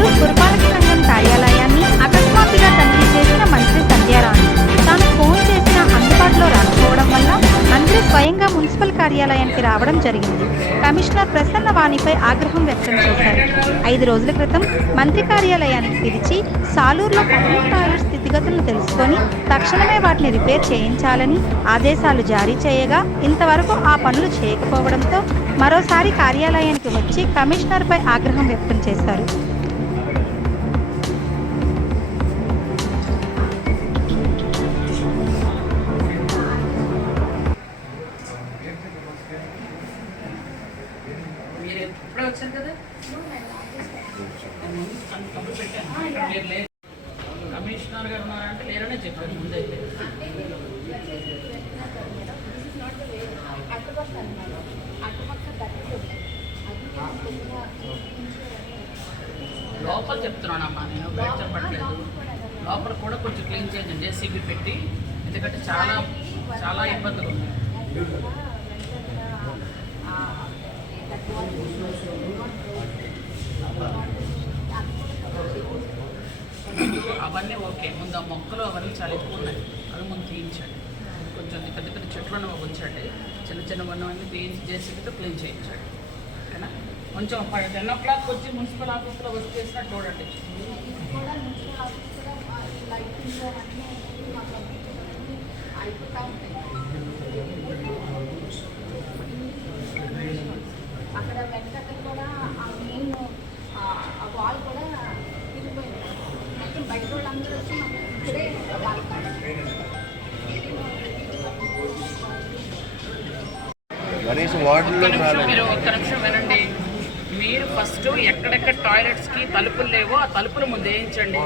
రోజు పురపాలక సంఘం కార్యాలయాన్ని అకస్మాత్తుగా తనిఖీ చేసిన మంత్రి సంధ్యారాణి. తాను ఫోన్ చేసినా అందుబాటులో రాకపోవడం వల్ల మంత్రి స్వయంగా మున్సిపల్ కార్యాలయానికి రావడం జరిగింది. కమిషనర్ ప్రసన్న వాణిపై ఆగ్రహం వ్యక్తం చేశారు. ఐదు రోజుల క్రితం మంత్రి కార్యాలయానికి పిలిచి సాలూరులో పబ్లిక్ టాయిలెట్ స్థితిగతులను తెలుసుకొని తక్షణమే వాటిని రిపేర్ చేయించాలని ఆదేశాలు జారీ చేయగా ఇంతవరకు ఆ పనులు చేయకపోవడంతో మరోసారి కార్యాలయానికి వచ్చి కమిషనర్పై ఆగ్రహం వ్యక్తం చేశారు. మీరు ఇప్పుడే వచ్చారు కదా? పెట్టాను కమిషనర్ గారు ఉన్నారంటే లేరనే చెప్పాను ముందైతే. లోపల చెప్తున్నానమ్మా నేను బయట చెప్పట్లేదు. లోపల కూడా కొంచెం క్లీన్ చేయండి జేసీబీ పెట్టి. ఎందుకంటే చాలా చాలా ఇబ్బందులు ఉన్నాయి అవన్నీ ఓకే. ముందు ఆ మొక్కలు అవన్నీ చాలా ఎక్కువ ఉన్నాయి. అవి ముందు తీయించండి. కొంచెం పెద్ద పెద్ద చెట్లను ఉంచండి. చిన్న చిన్న వన్నవన్నీ తీయించి చేసి క్లీన్ చేయించండి. ఓకేనా? కొంచెం టెన్ ఓ క్లాక్ వచ్చి మున్సిపల్ ఆఫీస్లో వర్క్ చేసినా చూడండి. అక్కడ కనీసం ఒక్క వాటర్లోకి నిమిషం రాలేదు మీరు ఒక్క నిమిషం వినండి. మీరు ఫస్ట్ ఎక్కడెక్కడ టాయిలెట్స్కి తలుపులు లేవో ఆ తలుపుల ముందు వేయించండి.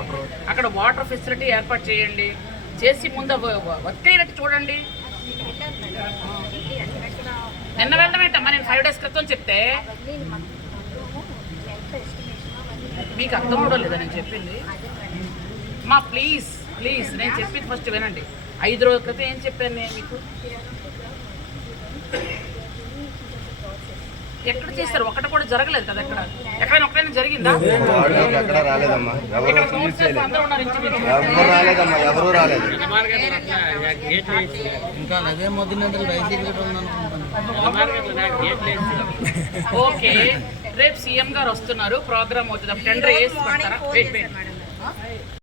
అక్కడ వాటర్ ఫెసిలిటీ ఏర్పాటు చేయండి. చేసి ముందు వర్క్ అయినట్టు చూడండి. నిన్న వెళ్ళమేంటమ్మా నేను ఫైవ్ డేస్ క్రితం చెప్తే. మీకు అర్థం కూడా లేదా నేను చెప్పింది? మా ప్లీజ్ ప్లీజ్ నేను చెప్పింది ఫస్ట్ వినండి. ఐదు రోజుల క్రితం ఏం చెప్పాను నేను మీకు? ఎక్కడ చేశారు ఒకటి కూడా జరగలేదు కదా ఎక్కడ? ఎక్కడైనా ఒక్కడైనా జరిగిందా? ఎక్కడ రాలేదమ్మా. ఎవరు రాలేదమ్మా ఎవరు రాలేదు. ఇంకా అదే మొదటి ఓకే. రేపు సీఎం గారు వస్తున్నారు. ప్రోగ్రామ్ అవుతుంది. టెండర్ వేసి పెడతారా? Wait wait